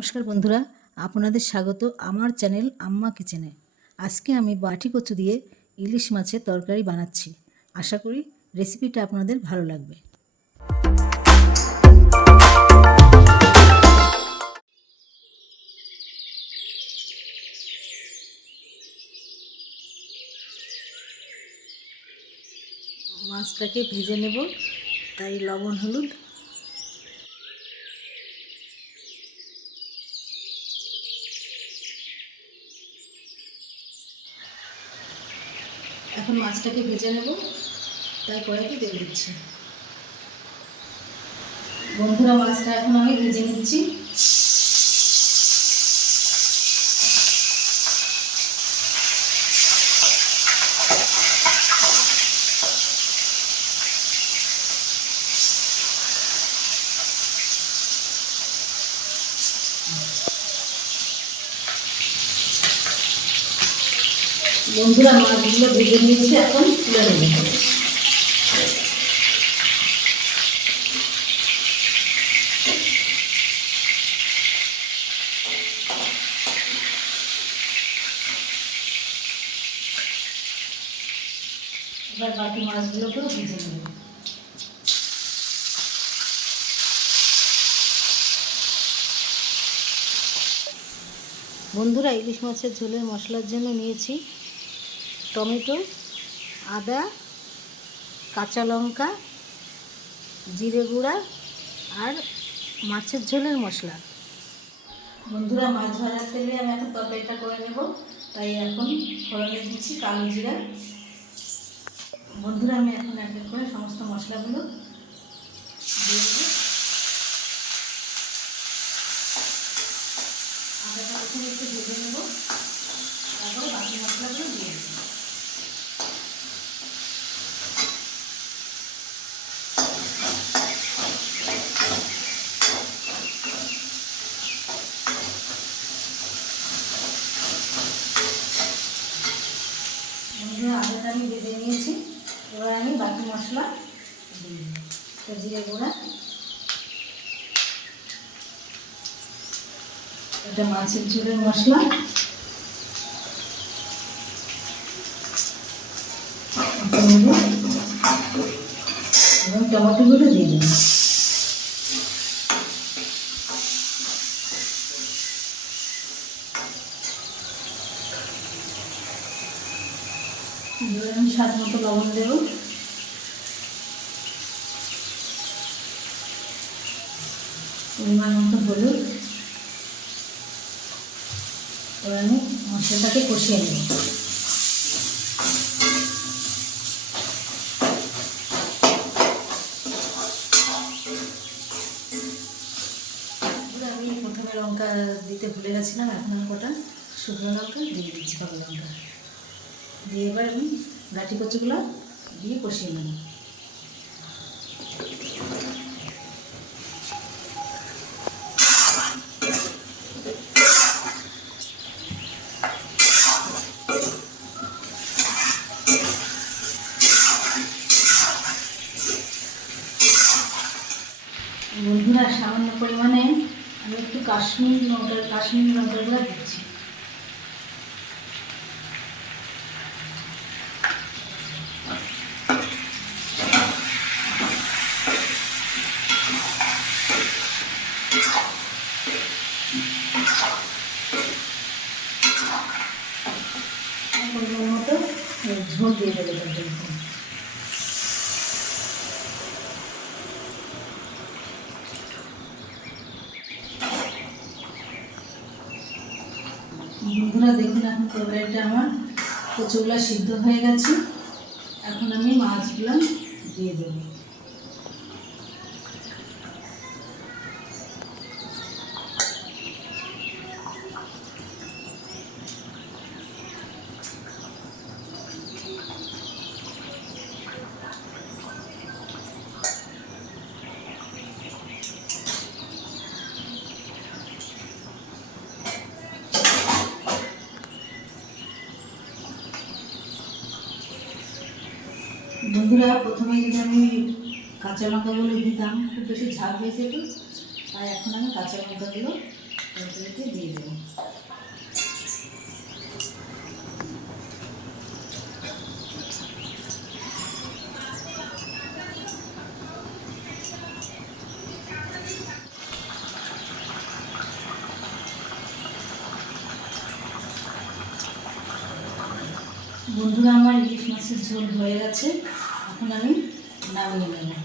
নমস্কার বন্ধুরা, আপনাদের স্বাগত আমার চ্যানেল আম্মা কিচেনে। আজকে আমি বাটি কচু দিয়ে ইলিশ মাছের তরকারি বানাচ্ছি। আশা করি রেসিপিটা আপনাদের ভালো লাগবে। মাছটাকে ভেজে নেব, তাই লবণ হলুদ, এখন মাছটাকে ভেজে নেব, তাই কড়াইতে তেল দিচ্ছি। বন্ধুরা, মাছটা এখন আমি ভেজে নিচ্ছি। বন্ধুরা, মাছগুলো ভেজে নিয়েছি, এখন তুলে নেব। এবার বাকি মাছগুলোকেও ভেজে নেব। বন্ধুরা, ইলিশ মাছের ঝোলের মশলার জন্য নিয়েছি টমেটো, আদা, কাঁচা লঙ্কা, জিরে গুঁড়া আর মাছের ঝোলের মশলা। বন্ধুরা, মাছ ভাজার তেলে আমি এখন তরকারিটা করে নেব, তাই এখন ফোড়নে দিচ্ছি কালো জিরা। বন্ধুরা, আমি এখন এক এক করে সমস্ত মশলাগুলো দিয়ে দেবো। আদাটা প্রথমে একটু ভেজে নেব, তারপরে বাকি মশলাগুলো দিয়ে দেবো। বন্ধুরা, আদাটা আমি ভেজে নিয়েছি, এবার আমি বাকি মশলা দিয়ে দেবো। জিরে গুঁড়া, এটা মাছের ঝোলের মশলা, এবং টমেটোগুলো দিয়ে দেবো। আমি স্বাদ মতো লবণ দেবো, পরিমাণ মতো হলুদ। এবার আমি মশলাটাকে কষিয়ে নেব। আমি প্রথমে লঙ্কা দিতে ভুলে গেছিলাম, এখন আমি কটা শুকনো লঙ্কা দিয়ে দিচ্ছি, কালো লঙ্কা দিয়ে এবার আমি বাটি কচুগুলো দিয়ে কষিয়ে নেব। বন্ধুরা, সামান্য পরিমাণে আমি একটু কাশ্মীরি লঙ্কাগুলো দিচ্ছি। পরিমাণ মতো ঝোল দিয়ে দেবো। বন্ধুরা, দেখুন এখন তরকারিটা আমার কচুগুলো সিদ্ধ হয়ে গেছে। এখন আমি মাছগুলো দিয়ে দেবো। বন্ধুরা, প্রথমে যদি আমি কাঁচা লঙ্কাগুলো দিতাম, খুব বেশি ঝাল হয়েছে তো, তাই এখন আমি কাঁচা লঙ্কাগুলো তরকারিতে দিয়ে দেবো। বন্ধুরা, আমার ইলিশ মাছের ঝোল হয়ে গেছে, এখন আমি নামিয়ে নেব।